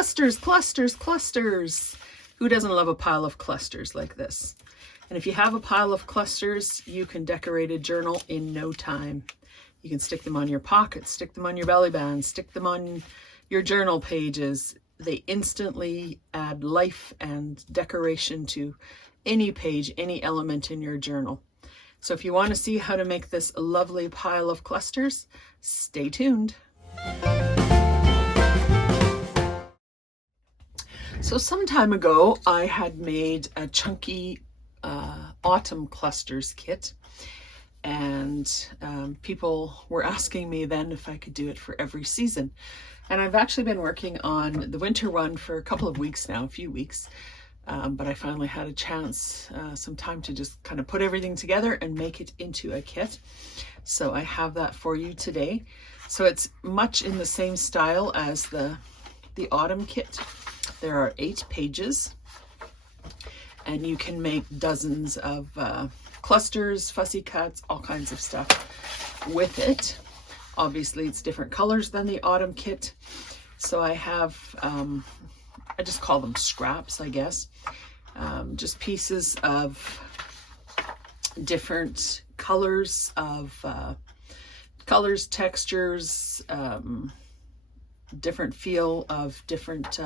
Clusters, clusters, clusters. Who doesn't love a pile of clusters like this? And if you have a pile of clusters, you can decorate a journal in no time. You can stick them on your pockets, stick them on your belly band, stick them on your journal pages. They instantly add life and decoration to any page, any element in your journal. So if you want to see how to make this lovely pile of clusters, stay tuned. So some time ago, I had made a chunky autumn clusters kit, and people were asking me then if I could do it for every season. And I've actually been working on the winter one for a couple of weeks now, a few weeks, but I finally had a chance, some time to just kind of put everything together and make it into a kit. So I have that for you today. So it's much in the same style as the autumn kit. There are 8 pages, and you can make dozens of clusters, fussy cuts, all kinds of stuff with it. Obviously, it's different colors than the autumn kit. So I have, I just call them scraps, I guess. Just pieces of different colors, textures, different feel of different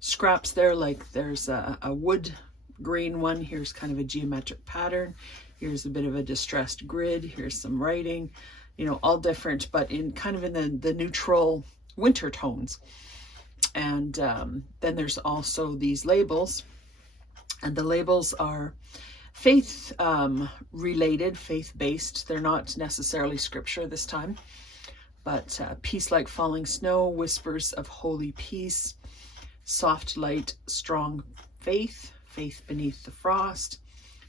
scraps there. Like there's a wood grain one. Here's kind of a geometric pattern. Here's a bit of a distressed grid. Here's some writing, you know, all different, but in kind of in the neutral winter tones. And then there's also these labels, and the labels are faith related, faith-based. They're not necessarily scripture this time. But peace like falling snow, whispers of holy peace, soft light, strong faith, faith beneath the frost,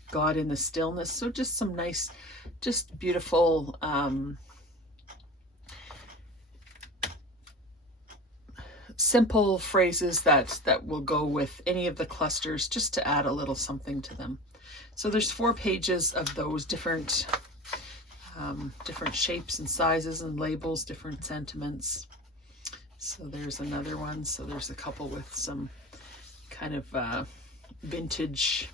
God in the stillness. So just some nice, just beautiful simple phrases that will go with any of the clusters, just to add a little something to them. So there's 4 pages of those different shapes and sizes and labels, different sentiments. So there's another one. So there's a couple with some kind of vintage,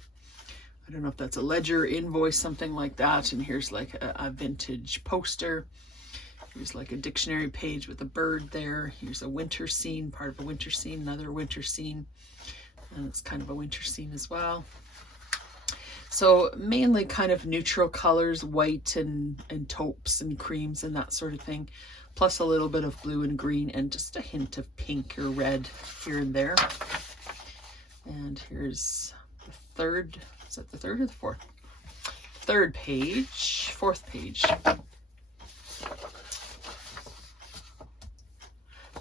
I don't know if that's a ledger invoice, something like that. And here's like a vintage poster. Here's like a dictionary page with a bird there. Here's a winter scene, part of a winter scene, another winter scene. And it's kind of a winter scene as well. So mainly kind of neutral colors, white and taupes and creams and that sort of thing, plus a little bit of blue and green and just a hint of pink or red here and there. And here's the third, is that the third or the fourth? Third page, fourth page.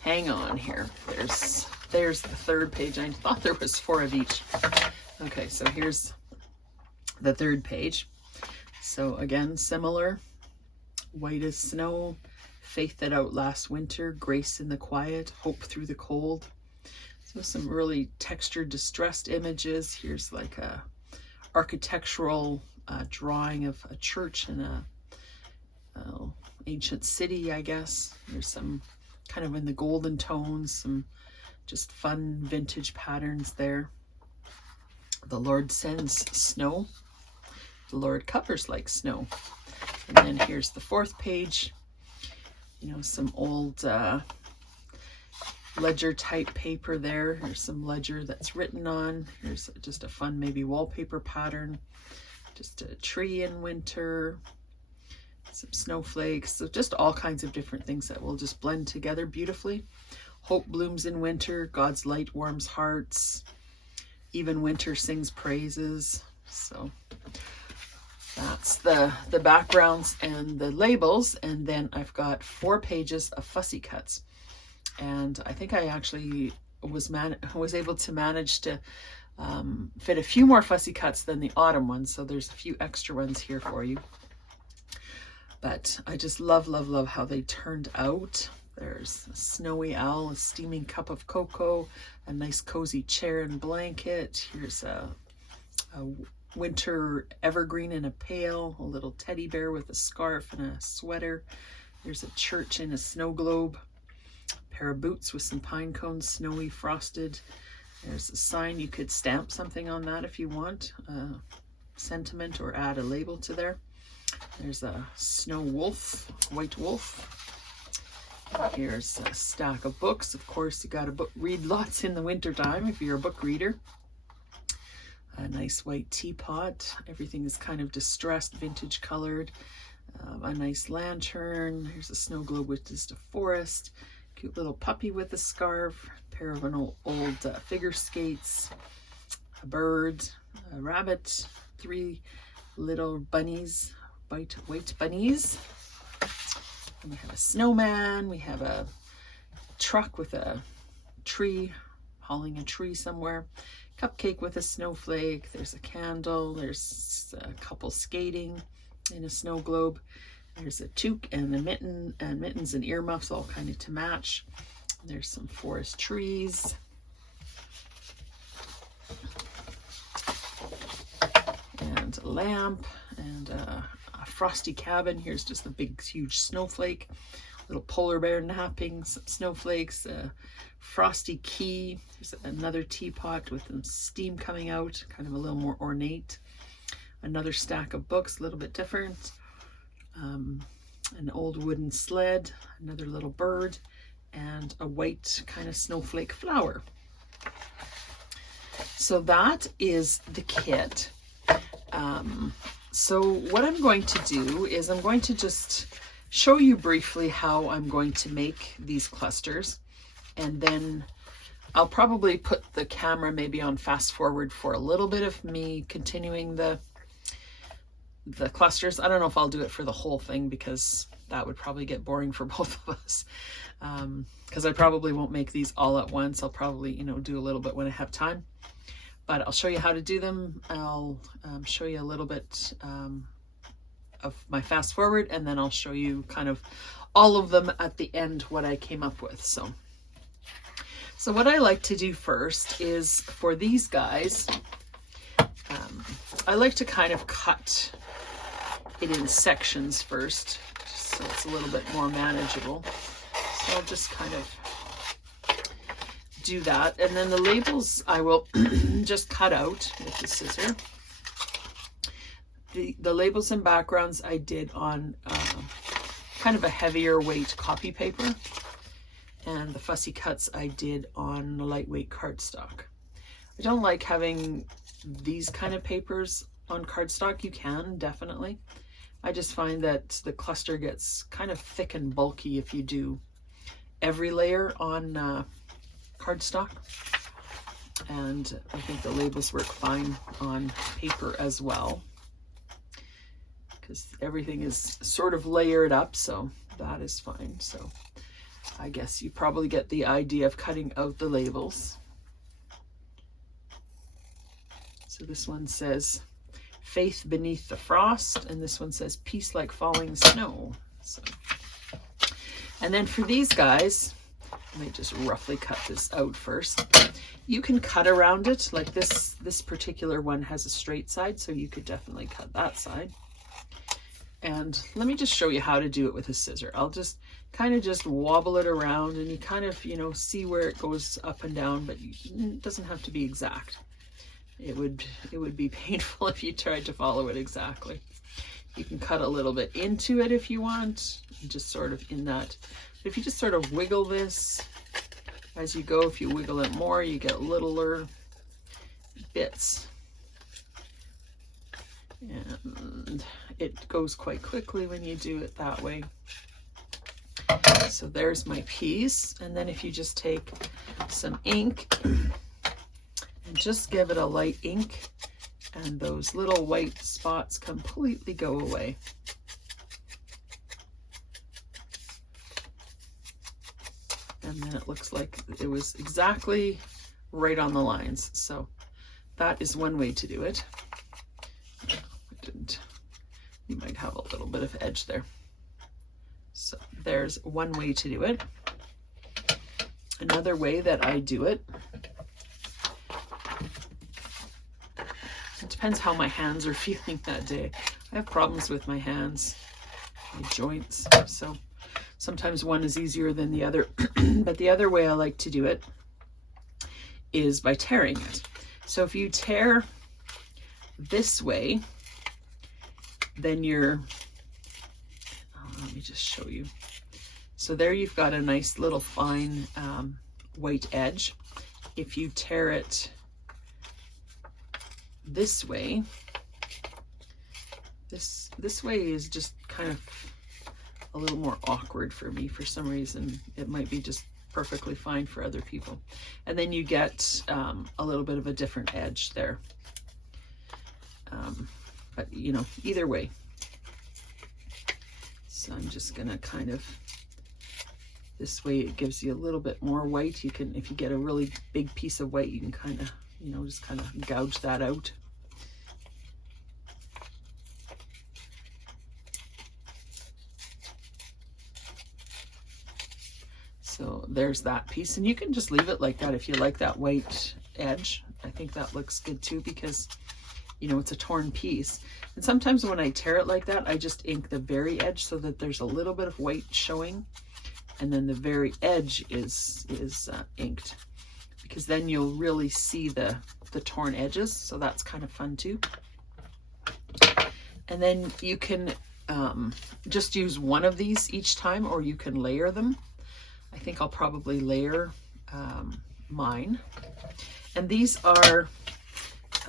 Hang on here. There's the third page. I thought there was 4 of each. Okay, so here's the third page. So again, similar, white as snow, faith that outlasts winter, grace in the quiet, hope through the cold. So some really textured, distressed images. Here's like a architectural drawing of a church in a ancient city, I guess. There's some kind of in the golden tones, some just fun vintage patterns there. The Lord sends snow. The Lord covers like snow. And then here's the 4th page. You know, some old ledger type paper there. Here's some ledger that's written on. Here's just a fun maybe wallpaper pattern. Just a tree in winter. Some snowflakes. So just all kinds of different things that will just blend together beautifully. Hope blooms in winter. God's light warms hearts. Even winter sings praises. So that's the backgrounds and the labels. And then I've got 4 pages of fussy cuts. And I think I actually was able to manage to fit a few more fussy cuts than the autumn ones. So there's a few extra ones here for you. But I just love, love, love how they turned out. There's a snowy owl, a steaming cup of cocoa, a nice cozy chair and blanket. Here's a winter evergreen in a pail, a little teddy bear with a scarf and a sweater. There's a church in a snow globe. Pair of boots with some pine cones, snowy, frosted. There's a sign. You could stamp something on that if you want, sentiment, or add a label to there. There's a snow wolf, white wolf. Here's a stack of books. Of course, you got to read lots in the winter time if you're a book reader. A nice white teapot. Everything is kind of distressed, vintage colored. A nice lantern. Here's a snow globe with just a forest. Cute little puppy with a scarf. A pair of an old figure skates. A bird. A rabbit. 3 little bunnies. White bunnies. And we have a snowman. We have a truck with a tree, hauling a tree somewhere. Cupcake with a snowflake. There's a candle. There's a couple skating in a snow globe. There's a toque and a mitten, and mittens and earmuffs, all kind of to match. There's some forest trees. And a lamp and a frosty cabin. Here's just a big, huge snowflake. Little polar bear napping, some snowflakes, a frosty key. There's another teapot with some steam coming out, kind of a little more ornate. Another stack of books, a little bit different. An old wooden sled, another little bird, and a white kind of snowflake flower. So that is the kit. So what I'm going to do is I'm going to just show you briefly how I'm going to make these clusters, and then I'll probably put the camera maybe on fast forward for a little bit of me continuing the clusters. I don't know if I'll do it for the whole thing because that would probably get boring for both of us, because I probably won't make these all at once. I'll probably, do a little bit when I have time, but I'll show you how to do them. I'll show you a little bit of my fast forward, and then I'll show you kind of all of them at the end, what I came up with. So what I like to do first is for these guys, I like to kind of cut it in sections first, so it's a little bit more manageable. So I'll just kind of do that. And then the labels I will just cut out with the scissor. The labels and backgrounds I did on kind of a heavier weight copy paper, and the fussy cuts I did on lightweight cardstock. I don't like having these kind of papers on cardstock. You can definitely. I just find that the cluster gets kind of thick and bulky if you do every layer on cardstock. And I think the labels work fine on paper as well, because everything is sort of layered up, so that is fine. So I guess you probably get the idea of cutting out the labels. So this one says faith beneath the frost, and this one says peace like falling snow. So, and then for these guys, let me just roughly cut this out first. You can cut around it, like this particular one has a straight side, so you could definitely cut that side. And let me just show you how to do it with a scissor. I'll just kind of just wobble it around, and you kind of, see where it goes up and down, but it doesn't have to be exact. It would be painful if you tried to follow it exactly. You can cut a little bit into it if you want, just sort of in that. But if you just sort of wiggle this as you go, if you wiggle it more, you get littler bits. And it goes quite quickly when you do it that way. So there's my piece. And then if you just take some ink and just give it a light ink, and those little white spots completely go away. And then it looks like it was exactly right on the lines. So that is one way to do it. You might have a little bit of edge there. So there's one way to do it. Another way that I do it, it depends how my hands are feeling that day. I have problems with my hands, my joints. Sometimes one is easier than the other, but the other way I like to do it is by tearing it. So if you tear this way, then you're, let me just show you. So there you've got a nice little fine white edge. If you tear it this way, this way is just kind of a little more awkward for me for some reason. It might be just perfectly fine for other people. And then you get a little bit of a different edge there. But you know, either way. So I'm just gonna kind of, this way it gives you a little bit more white. You can, if you get a really big piece of white, you can kind of, you know, just kind of gouge that out. So there's that piece, and you can just leave it like that if you like that white edge. I think that looks good too, because you know, it's a torn piece. And sometimes when I tear it like that, I just ink the very edge so that there's a little bit of white showing, and then the very edge is inked, because then you'll really see the torn edges. So that's kind of fun too. And then you can just use one of these each time, or you can layer them. I think I'll probably layer mine. And these are,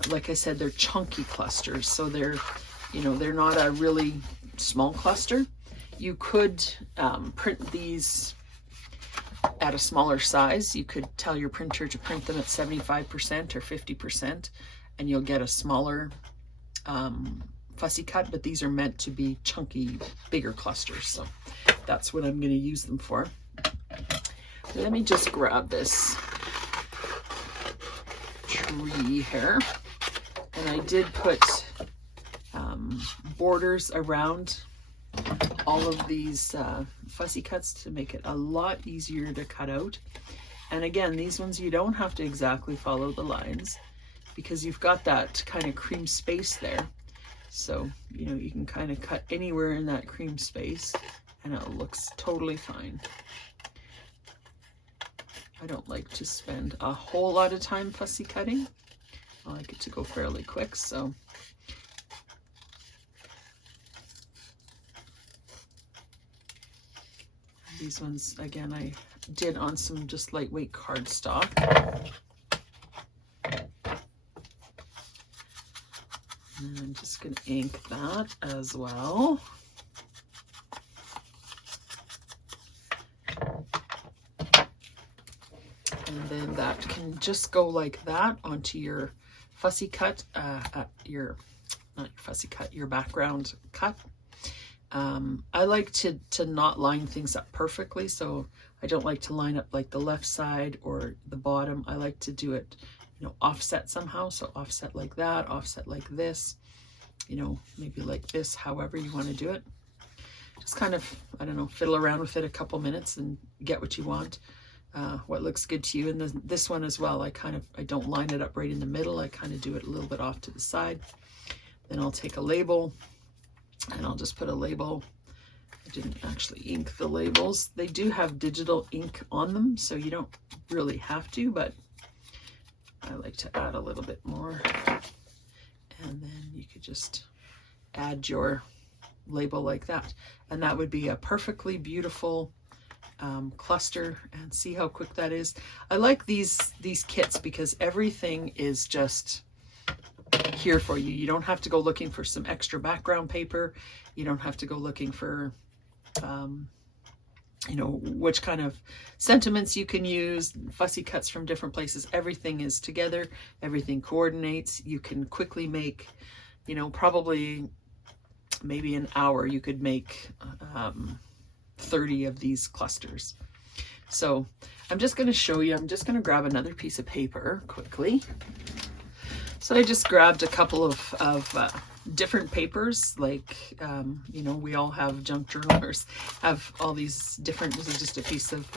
like I said, they're chunky clusters. So they're, you know, they're not a really small cluster. You could print these at a smaller size. You could tell your printer to print them at 75% or 50%, and you'll get a smaller fussy cut, but these are meant to be chunky, bigger clusters. So that's what I'm going to use them for. Let me just grab this tree here. And I did put borders around all of these fussy cuts to make it a lot easier to cut out. And again, these ones you don't have to exactly follow the lines, because you've got that kind of cream space there. So, you know, you can kind of cut anywhere in that cream space and it looks totally fine. I don't like to spend a whole lot of time fussy cutting. I like it to go fairly quick, so. These ones, again, I did on some just lightweight cardstock. And I'm just going to ink that as well. And then that can just go like that onto your fussy cut, not your fussy cut, your background cut. I like to not line things up perfectly, so I don't like to line up like the left side or the bottom. I like to do it, you know, offset somehow. So offset like that, offset like this, you know, maybe like this, however you want to do it. Just kind of, I don't know, fiddle around with it a couple minutes and get what you want. What looks good to you. And then this one as well, I don't line it up right in the middle. I kind of do it a little bit off to the side. Then I'll take a label and I'll just put a label. I didn't actually ink the labels. They do have digital ink on them, so you don't really have to, but I like to add a little bit more. And then you could just add your label like that. And that would be a perfectly beautiful cluster, and see how quick that is. I like these kits because everything is just here for you. You don't have to go looking for some extra background paper. You don't have to go looking for you know, which kind of sentiments you can use, fussy cuts from different places. Everything is together, everything coordinates. You can quickly make, you know, probably maybe an hour you could make 30 of these clusters. So I'm just going to show you, I'm just going to grab another piece of paper quickly. So I just grabbed a couple of different papers, like, you know, we all have junk journalers, have all these different, this is just a piece of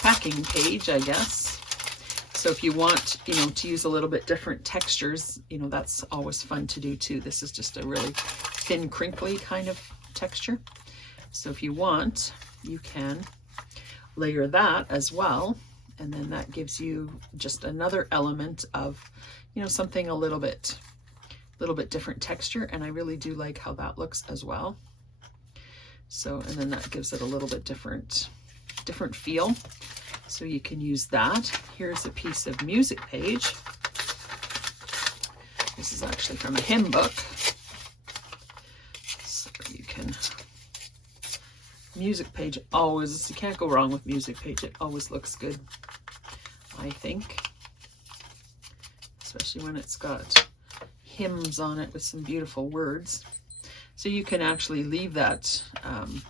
packing page, I guess. So if you want, you know, to use a little bit different textures, you know, that's always fun to do too. This is just a really thin, crinkly kind of texture. So if you want, you can layer that as well, and then that gives you just another element of, you know, something a little bit different texture, and I really do like how that looks as well. So, and then that gives it a little bit different feel. So you can use that. Here's a piece of music page. This is actually from a hymn book. So you can, music page always, you can't go wrong with music page. It always looks good, I think. Especially when it's got hymns on it with some beautiful words. So you can actually leave that,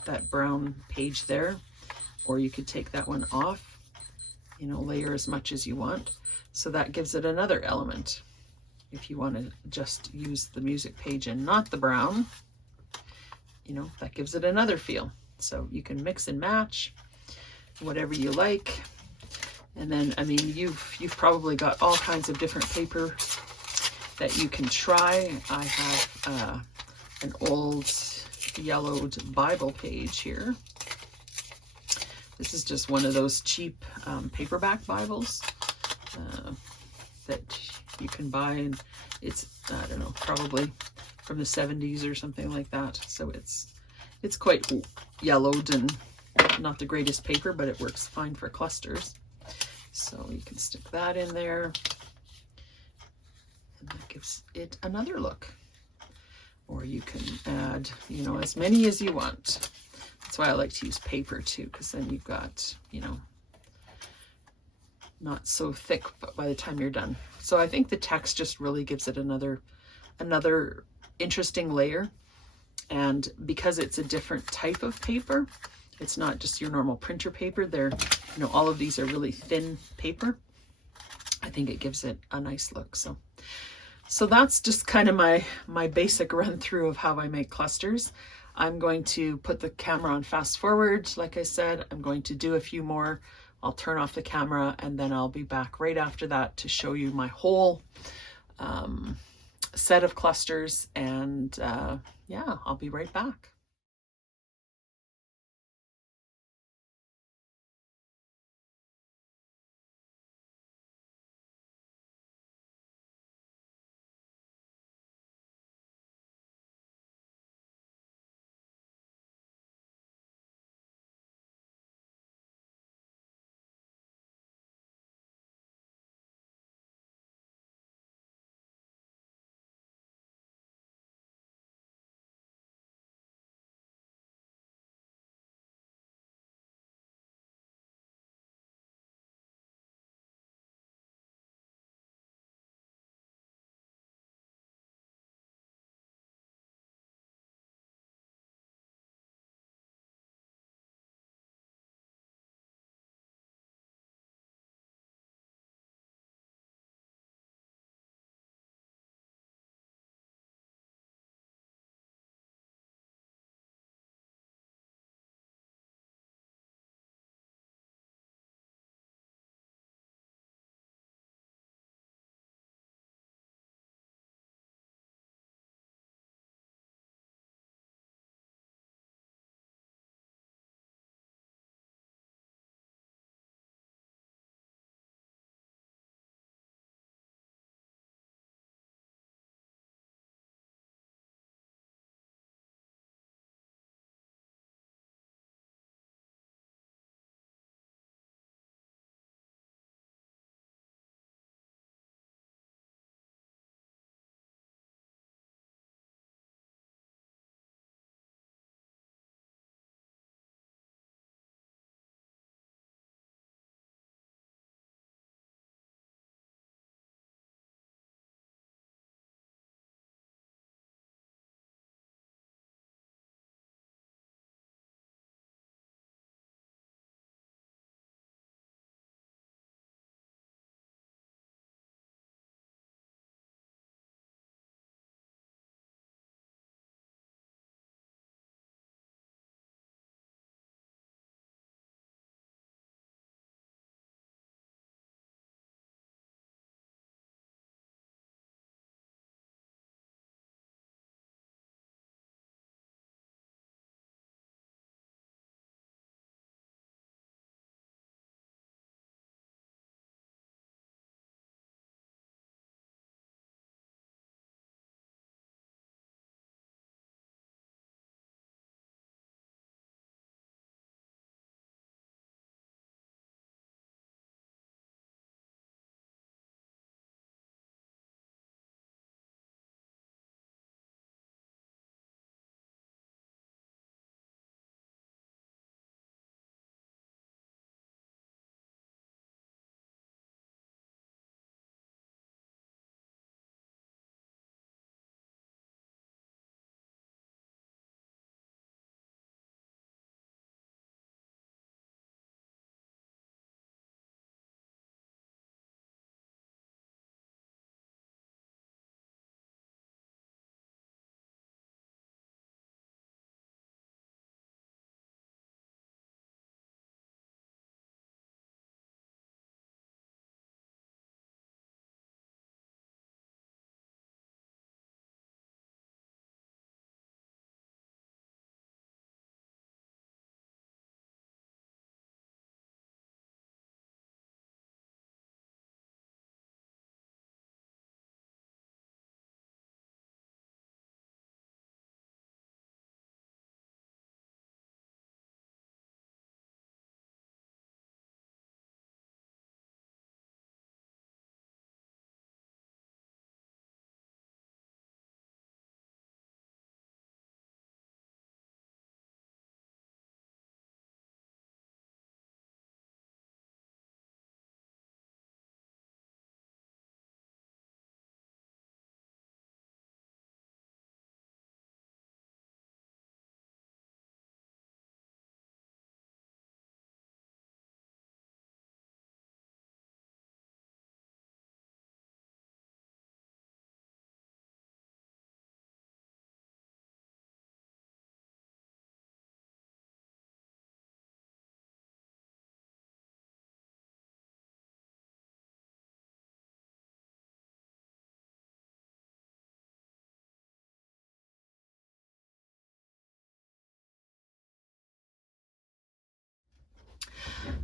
that brown page there, or you could take that one off, you know, layer as much as you want. So that gives it another element. If you want to just use the music page and not the brown, you know, that gives it another feel. So you can mix and match whatever you like. And then, I mean, you've probably got all kinds of different paper that you can try. I have an old yellowed Bible page here. This is just one of those cheap paperback Bibles that you can buy, and it's, I don't know, probably from the 70s or something like that. So it's quite yellowed and not the greatest paper, but it works fine for clusters. So you can stick that in there, and that gives it another look. Or you can add, you know, as many as you want. That's why I like to use paper too, because then you've got, you know, not so thick, but by the time you're done. So I think the text just really gives it another interesting layer. And because it's a different type of paper, it's not just your normal printer paper. They're, you know, all of these are really thin paper. I think it gives it a nice look. So that's just kind of my basic run through of how I make clusters. I'm going to put the camera on fast forward. Like I said, I'm going to do a few more. I'll turn off the camera, and then I'll be back right after that to show you my whole set of clusters. And yeah, I'll be right back.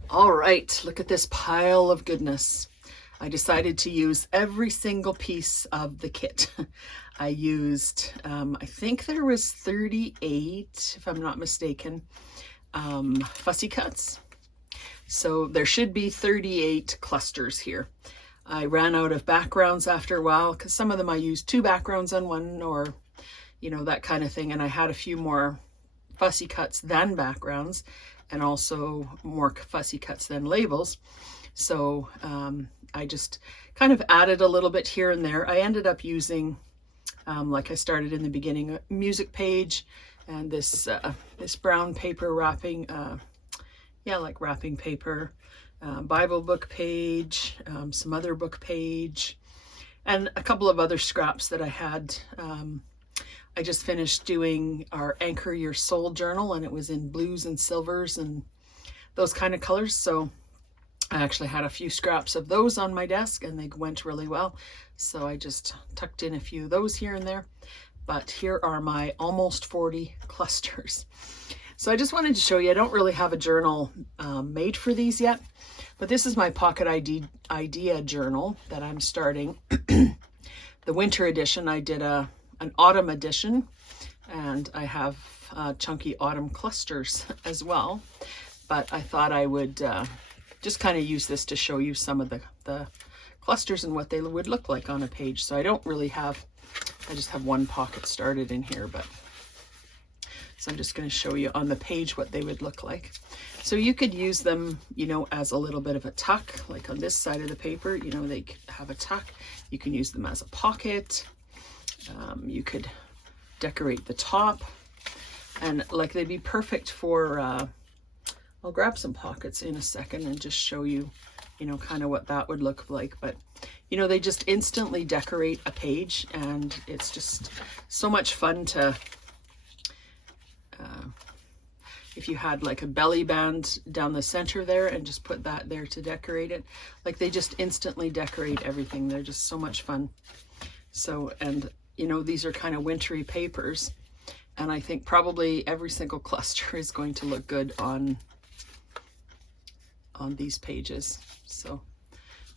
All right, look at this pile of goodness. I decided to use every single piece of the kit. I used, I think there was 38, if I'm not mistaken, fussy cuts. So there should be 38 clusters here. I ran out of backgrounds after a while because some of them I used 2 backgrounds on one, or, you know, that kind of thing. And I had a few more fussy cuts than backgrounds, and also more fussy cuts than labels. So I just kind of added a little bit here and there. I ended up using, like I started in the beginning, a music page and this brown paper wrapping, like wrapping paper, Bible book page, some other book page, and a couple of other scraps that I had. I just finished doing our Anchor Your Soul journal, and it was in blues and silvers and those kind of colors. So I actually had a few scraps of those on my desk, and they went really well. So I just tucked in a few of those here and there. But here are my almost 40 clusters. So I just wanted to show you, I don't really have a journal made for these yet, but this is my Pocket Idea journal that I'm starting. The winter edition, I did an autumn edition, and I have chunky autumn clusters as well. But I thought I would just kind of use this to show you some of the clusters and what they would look like on a page. So I don't really have, I just have one pocket started in here, but so I'm just going to show you on the page what they would look like. So you could use them, you know, as a little bit of a tuck, like on this side of the paper, you know, they could have a tuck. You can use them as a pocket. You could decorate the top, and like they'd be perfect for, I'll grab some pockets in a second and just show you, you know, kind of what that would look like. But, you know, they just instantly decorate a page, and it's just so much fun to, if you had like a belly band down the center there and just put that there to decorate it, like they just instantly decorate everything. They're just so much fun. So, and you know, these are kind of wintry papers, and I think probably every single cluster is going to look good on these pages. So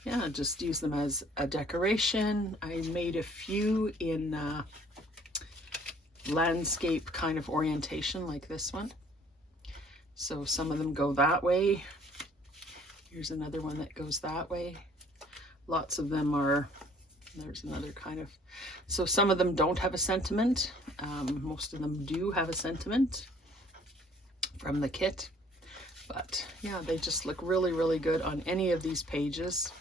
yeah, just use them as a decoration. I made a few in landscape kind of orientation, like this one. So some of them go that way. Here's another one that goes that way. Lots of them are, there's another kind of, so some of them don't have a sentiment. Most of them do have a sentiment from the kit. But yeah, they just look really, really good on any of these pages.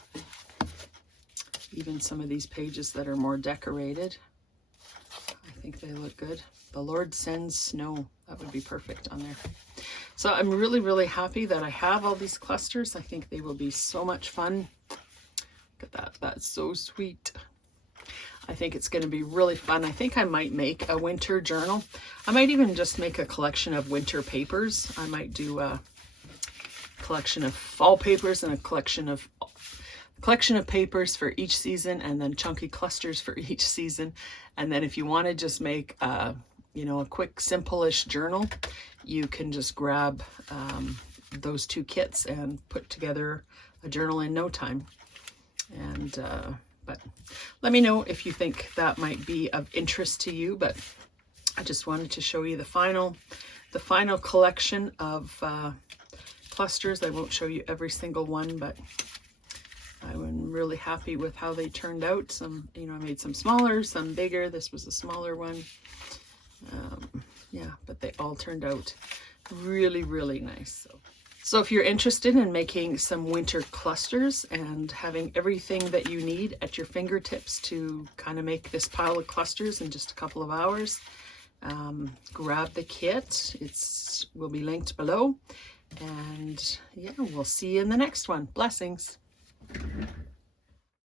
Even some of these pages that are more decorated, I think they look good. The Lord Sends Snow, that would be perfect on there. So I'm really, really happy that I have all these clusters. I think they will be so much fun. Look at that, that's so sweet. I think it's going to be really fun. I think I might make a winter journal. I might even just make a collection of winter papers. I might do a collection of fall papers and a collection of papers for each season, and then chunky clusters for each season. And then if you want to just make you know, a quick simple-ish journal, you can just grab those 2 kits and put together a journal in no time. And but let me know if you think that might be of interest to you. But I just wanted to show you the final collection of clusters. I won't show you every single one, but I'm really happy with how they turned out. Some, you know, I made some smaller, some bigger. This was a smaller one. Yeah, but they all turned out really, really nice. So if you're interested in making some winter clusters and having everything that you need at your fingertips to kind of make this pile of clusters in just a couple of hours, grab the kit. It will be linked below. And yeah, we'll see you in the next one. Blessings.